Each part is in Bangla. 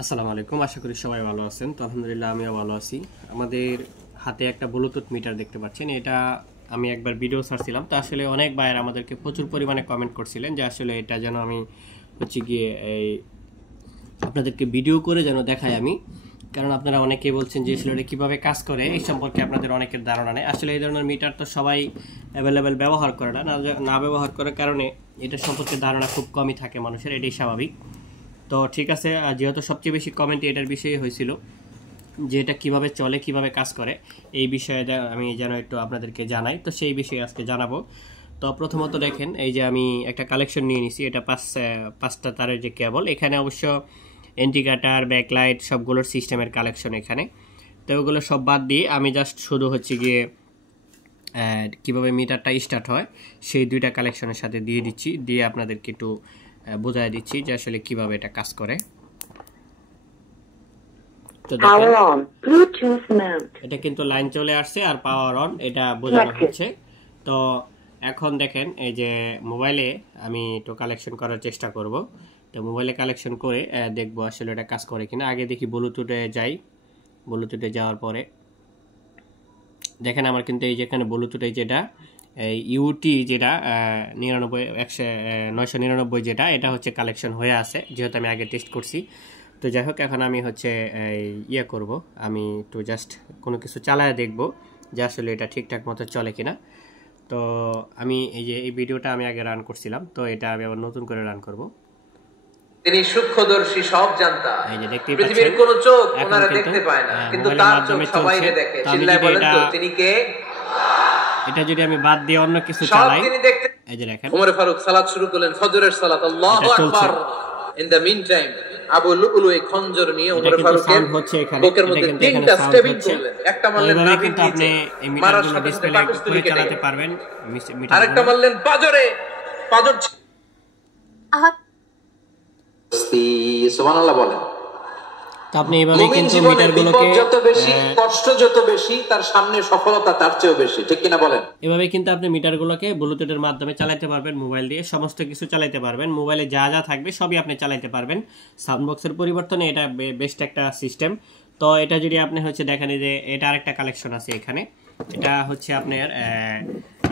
আসসালামু আলাইকুম, আশা করি সবাই ভালো আছেন। তো আলহামদুলিল্লাহ আমিও ভালো আছি। আমাদের হাতে একটা ব্লুটুথ মিটার দেখতে পাচ্ছেন। এটা আমি একবার ভিডিও ছাড়ছিলাম, তো আসলে অনেক ভাইয়ের আমাদেরকে প্রচুর পরিমাণে কমেন্ট করছিলেন যে আসলে এটা যেন আমি হচ্ছে গিয়ে এই আপনাদেরকে ভিডিও করে যেন দেখাই আমি, কারণ আপনারা অনেকেই বলছেন যে আসলে এটা কীভাবে কাজ করে এই সম্পর্কে আপনাদের অনেকের ধারণা নেই। আসলে এই ধরনের মিটার তো সবাই অ্যাভেলেবেল ব্যবহার করে না, না ব্যবহার করার কারণে এটার সম্পর্কে ধারণা খুব কমই থাকে মানুষের, এটাই স্বাভাবিক। তো ঠিক আছে, যেহেতু সবচেয়ে বেশি কমেন্ট এটার বিষয়ে হয়েছিল যে এটা কীভাবে চলে, কিভাবে কাজ করে, এই বিষয়ে আমি যেন একটু আপনাদেরকে জানাই, তো সেই বিষয়ে আজকে জানাবো। তো প্রথমত দেখেন, এই যে আমি একটা কালেকশন নিয়ে নিছি, এটা পাঁচটা তারের যে কেবল, এখানে অবশ্য ইন্ডিকেটার, ব্যাকলাইট সবগুলোর সিস্টেমের কালেকশন এখানে। তো ওগুলো সব বাদ দিয়ে আমি জাস্ট শুধু হচ্ছে গিয়ে কীভাবে মিটারটা স্টার্ট হয় সেই দুইটা কালেকশনের সাথে দিয়ে দিচ্ছি, দিয়ে আপনাদেরকে একটু বোঝায় দিচ্ছি যে আসলে কিভাবে এটা কাজ করে। তো এটা কিন্তু লাইন চলে আসছে আর পাওয়ার অন এটা বোঝানো হচ্ছে। তো এখন দেখেন, এই যে মোবাইলে আমি একটু কালেকশন করার চেষ্টা করব। তো মোবাইলে কালেকশন করে দেখবো আসলে এটা কাজ করে কিনা। আগে দেখি ব্লুটুথে যাই, ব্লুটুথে যাওয়ার পরে দেখেন আমার কিন্তু এই যেখানে ব্লুটুথে যেটা ইউটি যেটা 999 যেটা, এটা হচ্ছে কালেকশন হয়ে আছে, যেহেতু আমি আগে টেস্ট করছি। তো যাই হোক, এখন আমি হচ্ছে ইয়ে করব, আমি একটু জাস্ট কোনো কিছু চালায় দেখব যে আসলে এটা ঠিকঠাক মতো চলে কিনা। তো আমি এই যে এই ভিডিওটা আমি আগে রান করছিলাম, তো এটা আমি আবার নতুন করে রান করব। তিনি সূক্ষ্মদর্শী, সব জানতা। এই যে দেখতে পৃথিবীর কোন চোখ ওনারা দেখতে পায় না, কিন্তু তার চোখ সবাই দেখে। চিল্লায় বলেন তো, তিনি কে? এটা যদি আমি বাদ দিয়ে অন্য কিছু চালাই, তিনি দেখতে। এই যে দেখেন, ওমর ফারুক সালাত শুরু করলেন, ফজরের সালাত, আল্লাহু আকবার। In the meantime Abu Lulu এই খঞ্জর নিয়ে ওমর ফারুকের বুকের মধ্যে তিনটা স্টেপিং করলেন। একটা মারলেন নাভির নিচে, মারার সাথে সাথে পাকস্থলী কেটে চালাতে পারবেন। আরেকটা মারলেন পাজরে, পাজর সুবহানাল্লাহ বলেন। তো আপনি এইভাবে কিন্তু মিটারগুলোকে, যত বেশি কষ্ট যত বেশি, তার সামনে সফলতা তার চেয়েও বেশি, ঠিক কিনা বলেন? এভাবে কিন্তু আপনি মিটারগুলোকে ব্লুটুথের মাধ্যমে চালাতে পারবেন, মোবাইল দিয়ে সমস্ত কিছু চালাতে পারবেন। মোবাইলে যা যা থাকবে সবই আপনি চালাতে পারবেন। সাউন্ড বক্সের পরিবর্তনে এটা বেস্ট একটা সিস্টেম। তো এটা যদি আপনি হচ্ছে দেখেন, যে এটা আরেকটা কালেকশন আছে এখানে, এটা হচ্ছে আপনার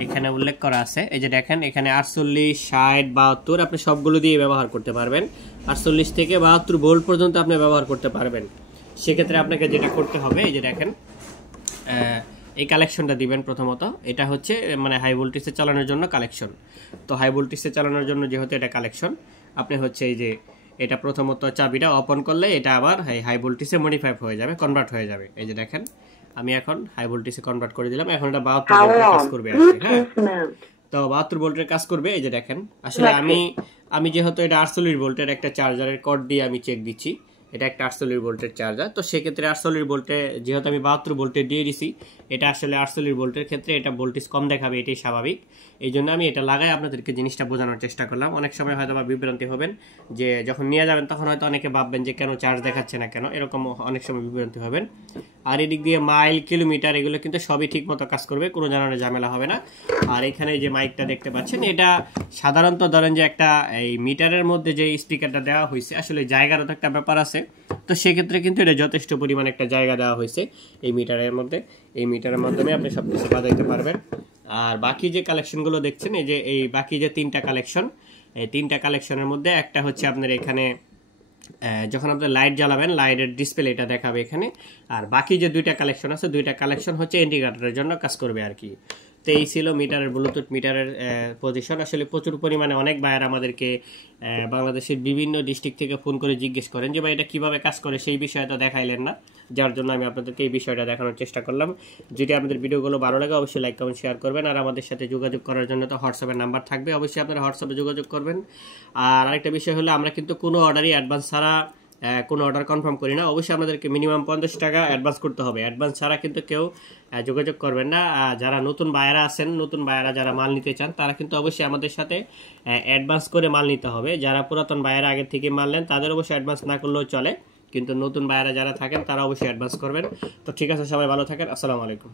এখানে উল্লেখ করা আছে। এই যে দেখেন, এখানে 48, 60, 72 আপনি সবগুলো দিয়ে ব্যবহার করতে পারবেন। 48 থেকে 72 ভোল্ট পর্যন্ত আপনি ব্যবহার করতে পারবেন। সেক্ষেত্রে আপনাকে যেটা করতে হবে, এই যে দেখেন, এই কালেকশনটা দিবেন প্রথমত। এটা হচ্ছে মানে হাই ভোল্টেজে চালানোর জন্য কালেকশন। তো হাই ভোল্টেজে চালানোর জন্য যেহেতু এটা কালেকশন, আপনি হচ্ছে এই যে এটা প্রথমত চাবিটা ওপেন করলে এটা আবার হাই ভোল্টেজে মডিফাই হয়ে যাবে, কনভার্ট হয়ে যাবে। এই যে দেখেন, আমি এখন হাই ভোল্টেজে কনভার্ট করে দিলাম। এখন এটা 72 ভোল্টের কাজ করবে আর কি। হ্যাঁ, তো 72 ভোল্টের কাজ করবে। এই যে দেখেন, আসলে আমি যেহেতু এটা 48 ভোল্টের একটা চার্জারের কর্ড দিয়ে আমি চেক দিচ্ছি, এটা একটা 48 ভোল্টের চার্জার। তো সেক্ষেত্রে 48 ভোল্টে যেহেতু আমি 72 ভোল্টে দিয়ে দিছি, এটা আসলে 48 ভোল্টের ক্ষেত্রে এটা ভোল্টেজ কম দেখাবে, এটাই স্বাভাবিক। এই জন্য আমি এটা লাগাই আপনাদেরকে জিনিসটা বোঝানোর চেষ্টা করলাম। অনেক সময় হয়তো বা বিভ্রান্তি হবেন, যে যখন নিয়ে যাবেন তখন হয়তো অনেকে ভাববেন যে কেন চার্জ দেখাচ্ছে না কেন, এরকম অনেক সময় বিভ্রান্তি হবেন। আর এদিক দিয়ে মাইল, কিলোমিটার এগুলো কিন্তু সবই ঠিক মতো কাজ করবে, কোনো ধরনের ঝামেলা হবে না। আর এখানে যে মাইকটা দেখতে পাচ্ছেন, এটা সাধারণত ধরেন যে একটা এই মিটারের মধ্যে যে স্পিকারটা দেওয়া হয়েছে, আসলে জায়গারও তো একটা ব্যাপার আছে। তো সেক্ষেত্রে কিন্তু এটা যথেষ্ট পরিমাণে একটা জায়গা দেওয়া হয়েছে এই মিটারের মধ্যে। এই মিটারের মাধ্যমে আপনি সব কিছু বাজাইতে পারবেন। আর বাকি যে কালেকশনগুলো দেখছেন, এই যে এই বাকি যে তিনটা কালেকশন, এই তিনটা কালেকশনের মধ্যে একটা হচ্ছে আপনার এখানে যখন আপনি লাইট জ্বালাবেন, লাইটের ডিসপ্লে এটা দেখাবে এখানে। আর বাকি যে দুইটা কালেকশন আছে, দুইটা কালেকশন হচ্ছে ইন্ডিকেটরের জন্য কাজ করবে আর কি। তো এই ছিল মিটারের, ব্লুটুথ মিটারের পজিশন। আসলে প্রচুর পরিমাণে অনেক ভাইয়ের আমাদেরকে বাংলাদেশের বিভিন্ন ডিস্ট্রিক্ট থেকে ফোন করে জিজ্ঞেস করেন যে ভাই এটা কীভাবে কাজ করে, সেই বিষয়টা দেখাইলেন না, যার জন্য আমি আপনাদেরকে এই বিষয়টা দেখানোর চেষ্টা করলাম। যদি আপনাদের ভিডিওগুলো ভালো লাগে অবশ্যই লাইক, কমেন্ট, শেয়ার করবেন। আর আমাদের সাথে যোগাযোগ করার জন্য তো হোয়াটসঅ্যাপের নাম্বার থাকবে, অবশ্যই আপনারা হোয়াটসঅ্যাপে যোগাযোগ করবেন। আর আরেকটা বিষয় হলো, আমরা কিন্তু কোনো অর্ডারই অ্যাডভান্স ছাড়া কোনো অর্ডার কনফার্ম করি না। অবশ্যই আপনাদেরকে মিনিমাম 50 টাকা অ্যাডভান্স করতে হবে। অ্যাডভান্স ছাড়া কিন্তু কেউ যোগাযোগ করবেন না। যারা নতুন বায়ারা আছেন, নতুন বায়ারা যারা মাল নিতে চান, তারা কিন্তু অবশ্যই আমাদের সাথে অ্যাডভান্স করে মাল নিতে হবে। যারা পুরাতন বায়ারা আগে থেকে মাল নেন, তাদের অবশ্যই অ্যাডভান্স না করলেও চলে, কিন্তু নতুন বায়ারা যারা থাকেন তারা অবশ্যই অ্যাডভান্স করবেন। তো ঠিক আছে, সবাই ভালো থাকেন। আসসালামু আলাইকুম।